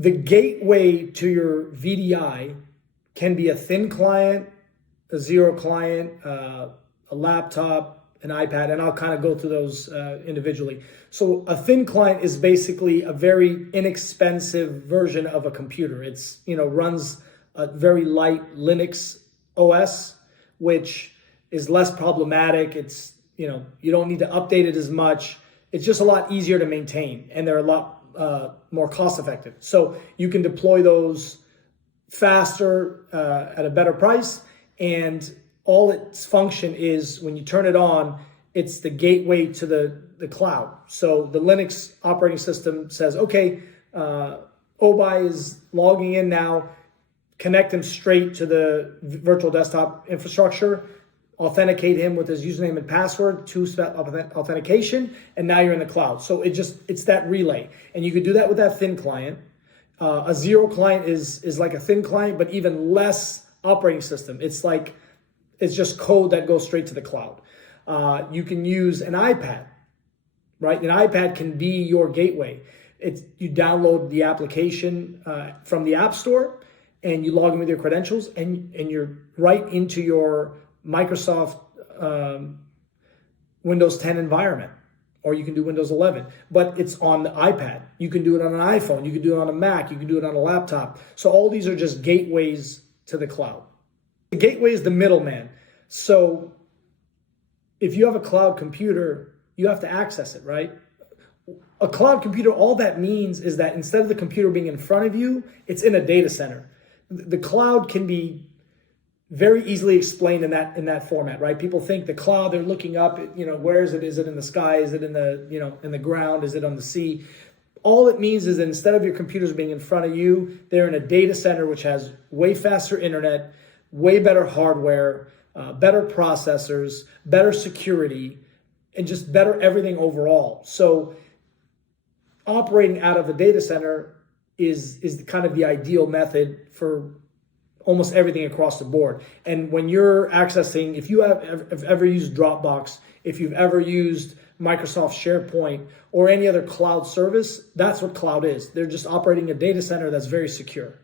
The gateway to your VDI can be a thin client, a zero client, a laptop, an iPad, and I'll kind of go through those individually. So a thin client is basically a very inexpensive version of a computer. It's, runs a very light Linux OS, which is less problematic. It's, you don't need to update it as much. It's just a lot easier to maintain, and they're a lot more cost effective. So you can deploy those faster at a better price, and all its function is when you turn it on, it's the gateway to the cloud. So the Linux operating system says, okay, Obai is logging in now, connect him straight to the virtual desktop infrastructure, authenticate him with his username and password, two-step authentication, and now you're in the cloud. So it's that relay. And you could do that with that thin client. A zero client is like a thin client, but even less operating system. It's just code that goes straight to the cloud. You can use an iPad, right? An iPad can be your gateway. You download the application from the App Store, and you log in with your credentials, and you're right into your Microsoft Windows 10 environment, or you can do Windows 11, but it's on the iPad. You can do it on an iPhone, you can do it on a Mac, you can do it on a laptop. So all these are just gateways to the cloud. The gateway is the middleman. So if you have a cloud computer, you have to access it, right? A cloud computer, all that means is that instead of the computer being in front of you, it's in a data center. The cloud can be very easily explained in that format, right? People think the cloud, they're looking up, where is it? Is it in the sky? Is it in the, in the ground? Is it on the sea? All it means is that instead of your computers being in front of you, they're in a data center, which has way faster internet, way better hardware, better processors, better security, and just better everything overall. So operating out of a data center is kind of the ideal method for almost everything across the board. And when you're accessing, if you have ever used Dropbox, if you've ever used Microsoft SharePoint or any other cloud service, that's what cloud is. They're just operating a data center that's very secure.